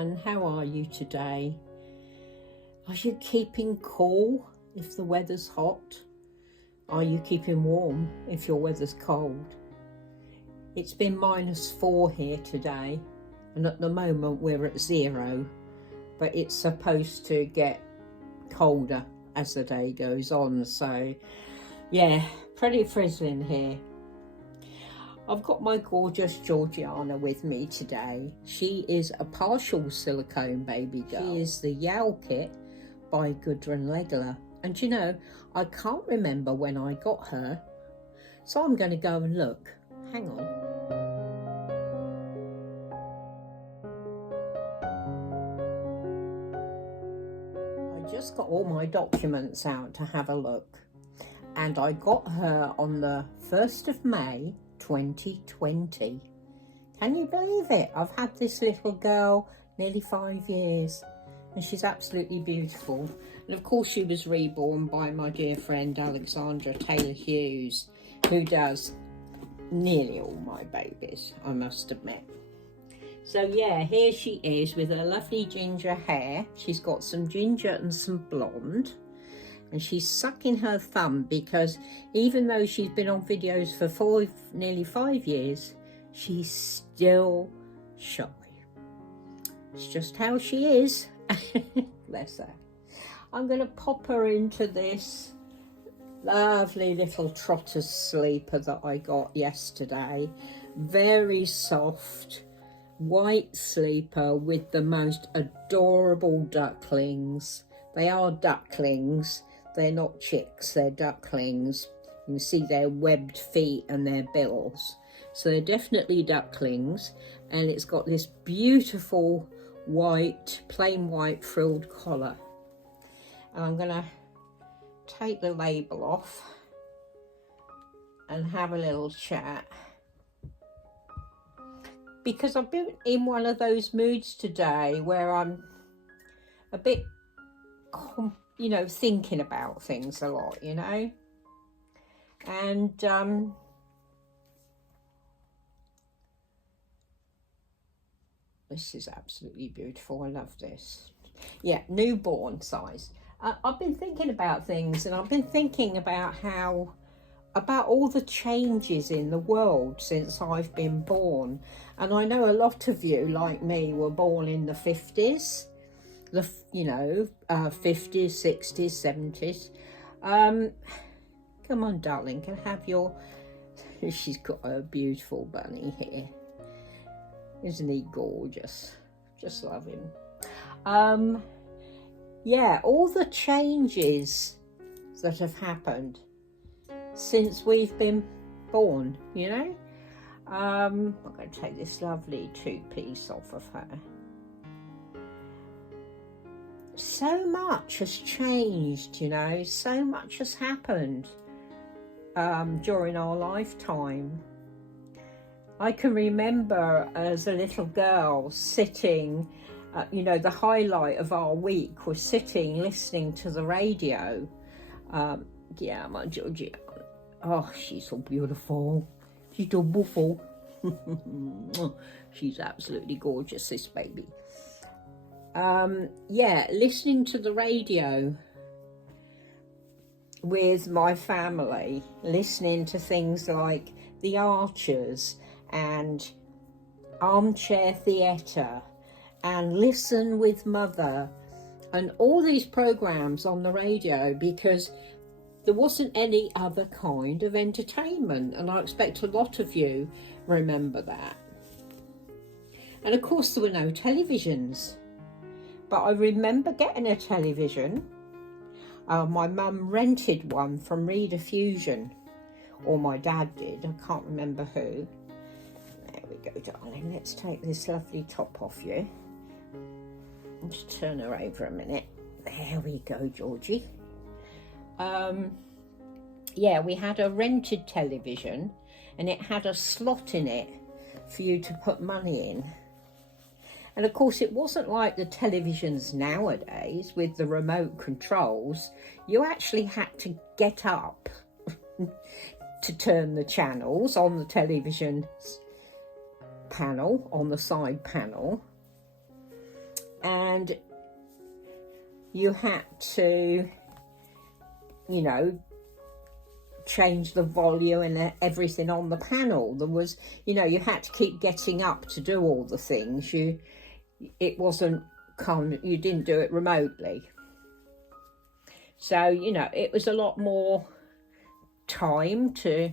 everyone, how are you today? Are you keeping cool if the weather's hot? Are you keeping warm if your weather's cold? It's been -4 here today, and at the moment we're at 0, but it's supposed to get colder as the day goes on, so yeah, pretty frizzling here. I've got my gorgeous Georgiana with me today. She is a partial silicone baby girl. She is the Yael kit by Gudrun Legler. And you know, I can't remember when I got her, so I'm going to go and look. Hang on. I just got all my documents out to have a look, and I got her on the 1st of May 2020. Can you believe it? I've had this little girl nearly 5 years, and she's absolutely beautiful. And of course she was reborn by my dear friend Alexandra Taylor Hughes, who does nearly all my babies, I must admit. So yeah, here she is with her lovely ginger hair. She's got some ginger and some blonde, and she's sucking her thumb because even though she's been on videos for nearly 5 years, she's still shy. It's just how she is. Bless her. I'm going to pop her into this lovely little Trotters sleeper that I got yesterday. Very soft white sleeper with the most adorable ducklings. They are ducklings. They're not chicks, they're ducklings. You can see their webbed feet and their bills. So they're definitely ducklings, and it's got this beautiful white, plain white frilled collar. And I'm gonna take the label off and have a little chat, because I've been in one of those moods today where I'm a bit thinking about things a lot, and this is absolutely beautiful. I love this. Yeah, newborn size. I've been thinking about things, and I've been thinking about about all the changes in the world since I've been born. And I know a lot of you, like me, were born in the 50s, 50s, 60s, 70s. Come on, darling, can I have your... She's got a beautiful bunny here. Isn't he gorgeous? Just love him. Yeah, all the changes that have happened since we've been born, I'm going to take this lovely two-piece off of her. So much has changed, so much has happened during our lifetime. I can remember as a little girl sitting, the highlight of our week was sitting listening to the radio. Yeah, my Georgiana. Oh, she's so beautiful. She's so beautiful. She's absolutely gorgeous, this baby. Yeah, listening to the radio with my family, listening to things like The Archers and Armchair Theatre and Listen with Mother and all these programs on the radio, because there wasn't any other kind of entertainment, and I expect a lot of you remember that. And of course there were no televisions, but I remember getting a television. My mum rented one from Reader Fusion, or my dad did, I can't remember who. There we go, darling. Let's take this lovely top off you. Just turn her over a minute. There we go, Georgie. Yeah, we had a rented television, and it had a slot in it for you to put money in. And of course, it wasn't like the televisions nowadays with the remote controls. You actually had to get up to turn the channels on the television panel, on the side panel. and you had to, you know, change the volume and everything on the panel. There was, you know, you had to keep getting up to do all the things. It wasn't you didn't do it remotely. So, you know, it was a lot more time to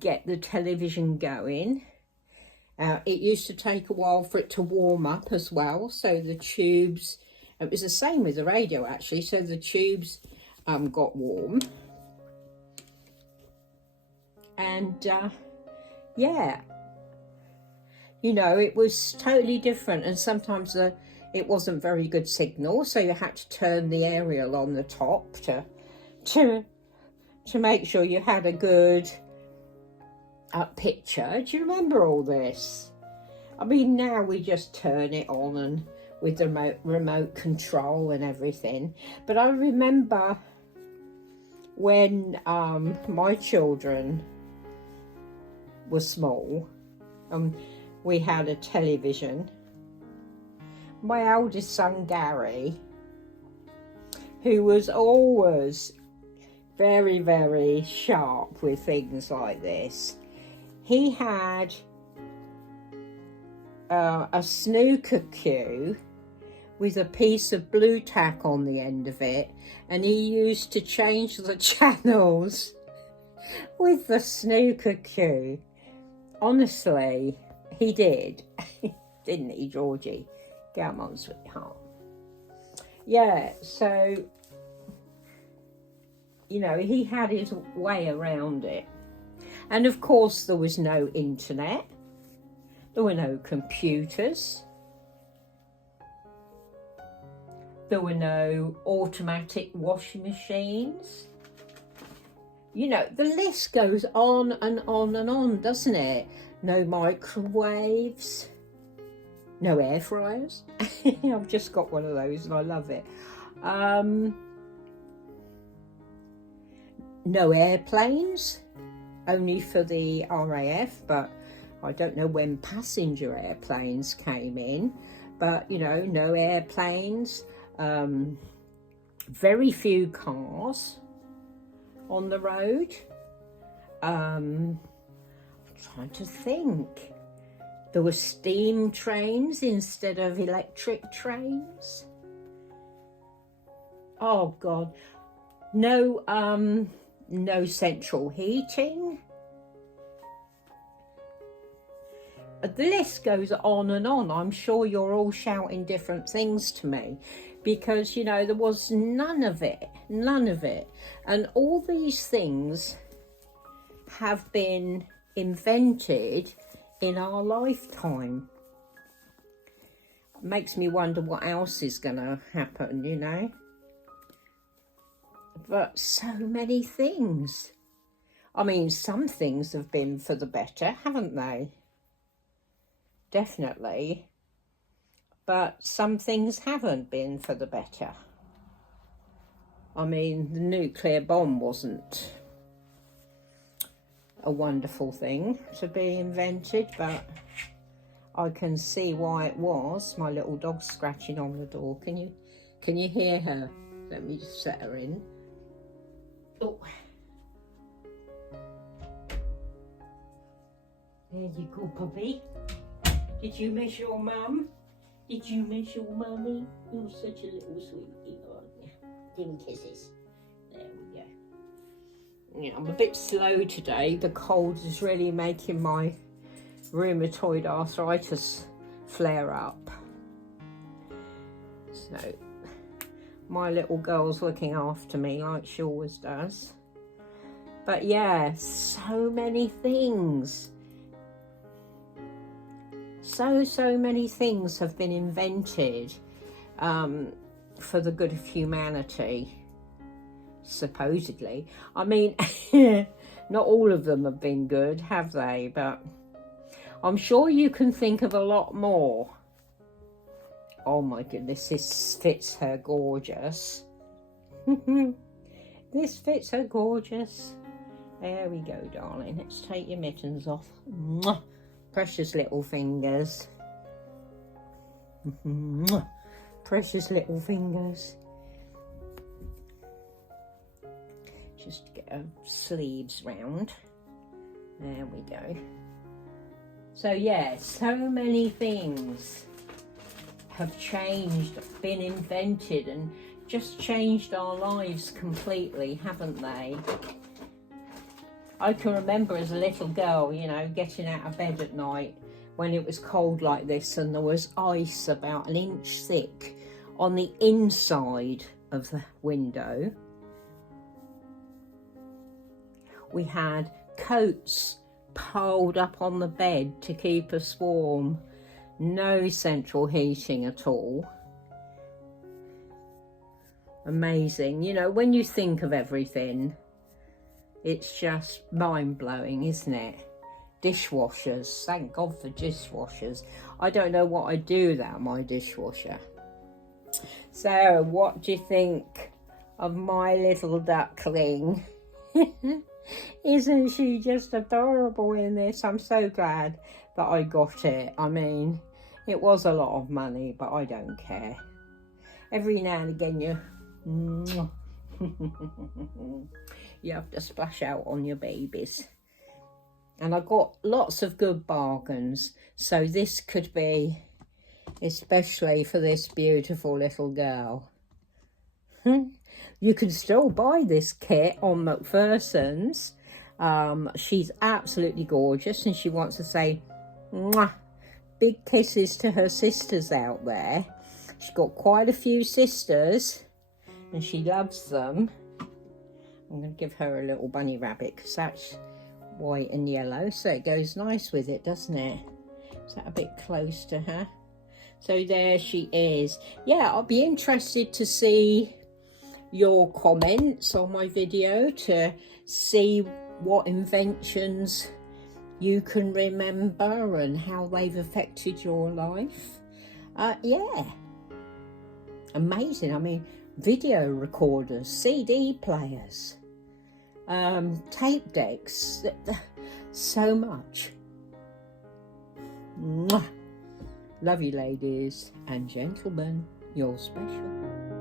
get the television going. It used to take a while for it to warm up as well. So the tubes, it was the same with the radio actually. So the tubes got warm. And yeah, you know, it was totally different. And sometimes it wasn't very good signal. So you had to turn the aerial on the top to make sure you had a good picture. Do you remember all this? I mean, now we just turn it on and with the remote control and everything. But I remember when my children were small, we had a television. My eldest son Gary, who was always very, very sharp with things like this, he had a snooker cue with a piece of blue tack on the end of it, and he used to change the channels with the snooker cue. Honestly, he did. Didn't he, Georgie? Come on, sweetheart. Yeah, so, you know, he had his way around it. And of course, there was no internet. There were no computers. There were no automatic washing machines. You know, the list goes on and on and on, doesn't it? No microwaves. No air fryers. I've just got one of those and I love it. No airplanes. Only for the RAF, but I don't know when passenger airplanes came in. But, you know, no airplanes. Very few cars on the road. I'm trying to think. There were steam trains instead of electric trains. Oh God, no central heating. The list goes on and on. I'm sure you're all shouting different things to me because, you know, there was none of it. And all these things have been invented in our lifetime. Makes me wonder what else is going to happen, you know. But so many things. I mean, some things have been for the better, haven't they? Definitely. But some things haven't been for the better. I mean, the nuclear bomb wasn't a wonderful thing to be invented, but I can see why it was. My little dog's scratching on the door. Can you hear her? Let me just set her in. Oh. There you go, puppy. Did you miss your mum? Did you miss your mummy? You're such a little sweetie, aren't you? Give me kisses. There we go. Yeah, I'm a bit slow today. The cold is really making my rheumatoid arthritis flare up. So, my little girl's looking after me like she always does. But yeah, so many things. So many things have been invented for the good of humanity, supposedly. I mean, not all of them have been good, have they? But I'm sure you can think of a lot more. Oh my goodness, this fits her gorgeous. This fits her gorgeous. There we go, darling. Let's take your mittens off. Mwah. Precious little fingers. Precious little fingers. Just get her sleeves round. There we go. So yeah, so many things have changed, been invented, and just changed our lives completely, haven't they? I can remember as a little girl, you know, getting out of bed at night when it was cold like this and there was ice about 1 inch thick on the inside of the window. We had coats piled up on the bed to keep us warm. No central heating at all. Amazing. You know, when you think of everything, it's just mind-blowing, isn't it? Dishwashers. Thank God for dishwashers. I don't know what I'd do without my dishwasher. So, what do you think of my little duckling? Isn't she just adorable in this? I'm so glad that I got it. I mean, it was a lot of money, but I don't care. Every now and again you have to splash out on your babies. And I got lots of good bargains, so this could be especially for this beautiful little girl. You can still buy this kit on McPherson's. She's absolutely gorgeous, and she wants to say mwah, big kisses to her sisters out there. She's got quite a few sisters and she loves them. I'm going to give her a little bunny rabbit because that's white and yellow, so it goes nice with it, doesn't it? Is that a bit close to her? So there she is. Yeah, I'll be interested to see your comments on my video, to see what inventions you can remember and how they've affected your life. Yeah, amazing. I mean, video recorders, CD players, tape decks, so much. Mwah. Love you, ladies and gentlemen. You're special.